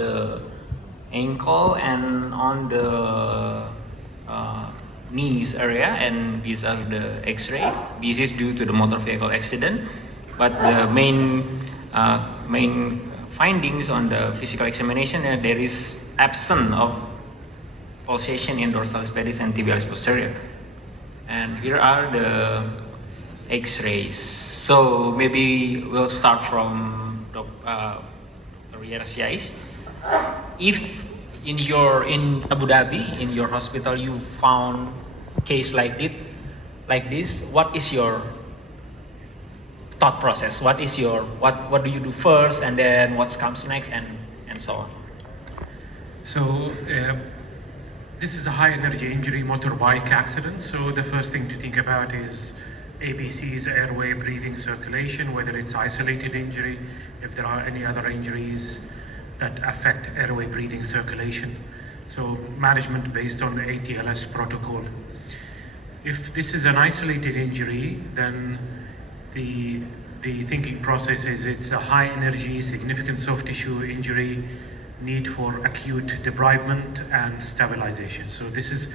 the ankle and on the knees area, and these are the X-ray. This is due to the motor vehicle accident, but the main findings on the physical examination, there is absence of pulsation in dorsalis pedis and tibialis posterior. And here are the X-rays. So maybe we'll start from Dr. Yaiz. If in Abu Dhabi, in your hospital, you found case like this, what is your thought process? What do you do first, and then what comes next, and so on? So this is a high energy injury motorbike accident. So the first thing to think about is ABCs, airway, breathing, circulation, whether it's isolated injury, if there are any other injuries that affect airway, breathing, circulation. So management based on the ATLS protocol. If this is an isolated injury, then the thinking process is it's a high energy, significant soft tissue injury, need for acute debridement and stabilization. So this is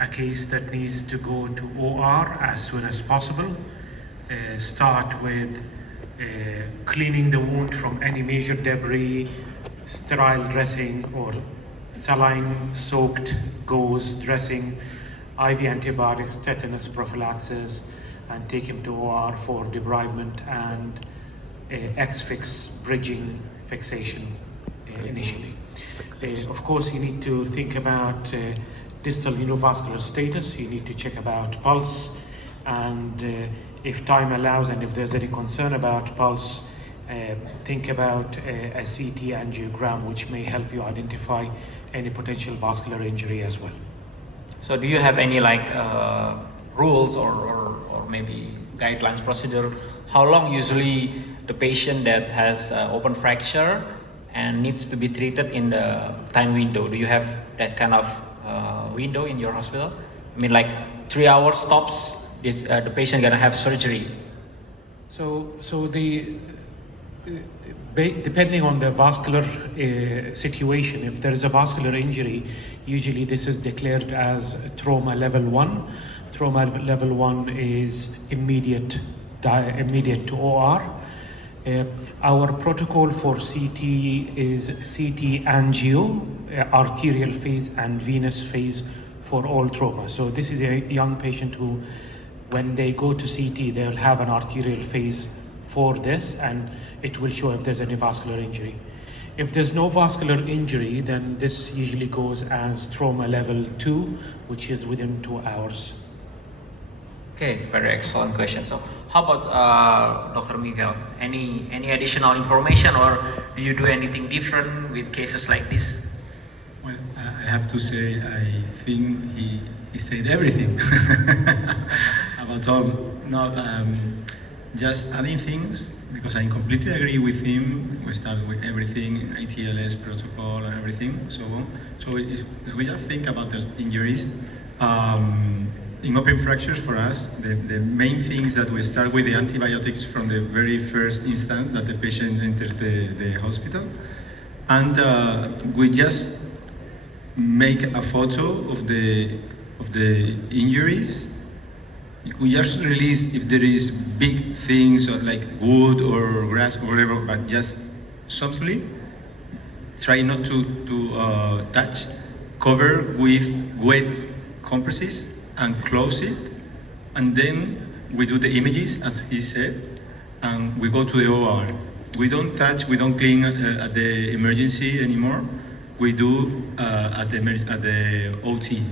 a case that needs to go to OR as soon as possible. Start with cleaning the wound from any major debris, sterile dressing or saline soaked gauze dressing, IV antibiotics, tetanus prophylaxis, and take him to OR for debridement and X-fix bridging fixation initially. Of course, you need to think about distal neurovascular status. You need to check about pulse, and if time allows and if there's any concern about pulse, think about a CT angiogram, which may help you identify any potential vascular injury as well. So do you have any rules or maybe guidelines, procedure? How long usually the patient that has open fracture and needs to be treated in the time window? Do you have that kind of window in your hospital? I mean, 3 hours tops, the patient gonna have surgery. So depending on the vascular situation, if there is a vascular injury, usually this is declared as trauma level 1. Trauma level 1 is immediate to OR. Our protocol for CT is CT angio, arterial phase and venous phase for all trauma. So this is a young patient who, when they go to CT, they'll have an arterial phase for this, and it will show if there's any vascular injury. If there's no vascular injury, then this usually goes as trauma level 2, which is within 2 hours. Okay, very excellent question. So how about Dr. Miguel? Any additional information, or do you do anything different with cases like this? Well, I have to say, I think he said everything about all. Now, just adding things, because I completely agree with him. We start with everything, ATLS protocol and everything, so on. So if we just think about the injuries, in open fractures for us, the main thing is that we start with the antibiotics from the very first instant that the patient enters the hospital. And we just make a photo of the injuries. We just release if there is big things or like wood or grass or whatever, but just softly try not to touch, cover with wet compresses and close it, and then we do the images as he said, and we go to the OR. We don't touch, we don't clean at the emergency anymore. We do at the OT,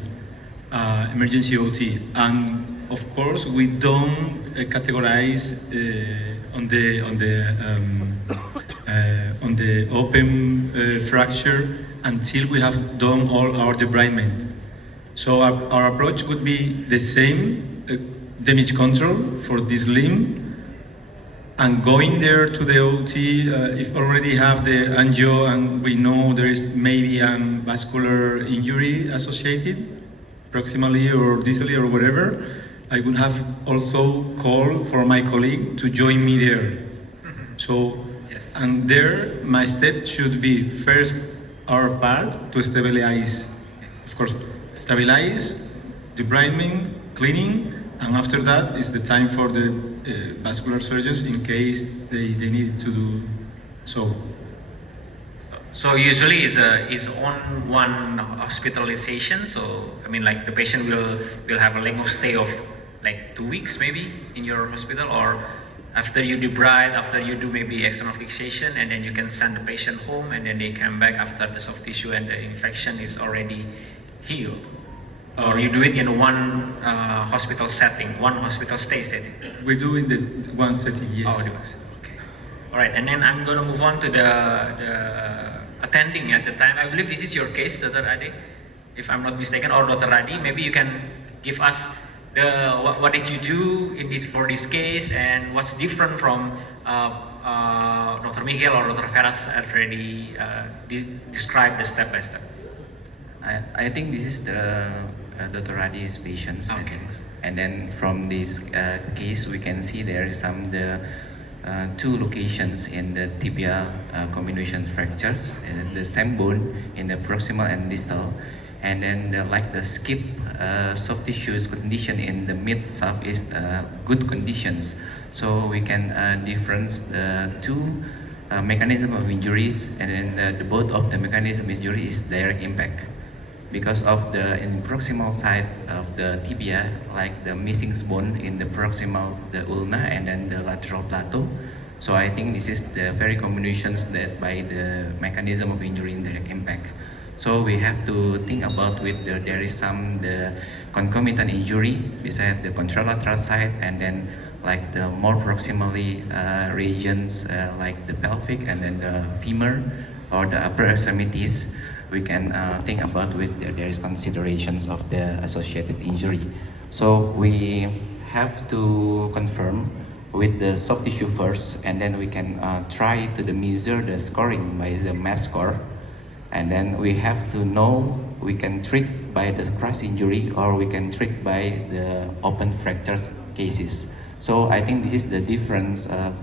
emergency OT, and of course we don't categorize on the open fracture until we have done all our debridement. So our approach would be the same, damage control for this limb, and going there to the OT, if already have the angio and we know there is maybe a vascular injury associated, proximally or distally or whatever, I would have also called for my colleague to join me there. So, yes. And there my step should be first our part to stabilize, of course, stabilize, debridement, cleaning, and after that is the time for the vascular surgeons in case they need to do so. So usually is on one hospitalization. So I mean, like the patient will have a length of stay of like 2 weeks maybe in your hospital, or after you debride, after you do maybe external fixation, and then you can send the patient home, and then they come back after the soft tissue and the infection is already healed. Or you do it in one hospital setting, one hospital stay setting. We do in this one setting, yes. Oh, okay. All right, and then I'm going to move on to the attending at the time. I believe this is your case, Dr. Ade, if I'm not mistaken, or Dr. Radi. Maybe you can give us what did you do in for this case, and what's different from Dr. Miguel or Dr. Ferraz already described the step by step. I think this is the Dr. Radi's patients. Okay. I think. And then from this case, we can see there is two locations in the tibia combination fractures, the same bone in the proximal and distal, and then the skip soft tissues condition in the mid sub is good conditions. So we can difference the two mechanism of injuries, and then the both of the mechanism of injury is direct impact. Because of in the proximal side of the tibia, like the missing bone in the proximal, the ulna, and then the lateral plateau. So I think this is the very combinations that by the mechanism of injury in direct impact. So we have to think about there is the concomitant injury beside the contralateral side, and then like the more proximally regions like the pelvic and then the femur or the upper extremities. We can think about there is considerations of the associated injury. So we have to confirm with the soft tissue first, and then we can try to measure the scoring by the mass score, and then we have to know we can treat by the crush injury or we can treat by the open fractures cases. So I think this is the difference goal.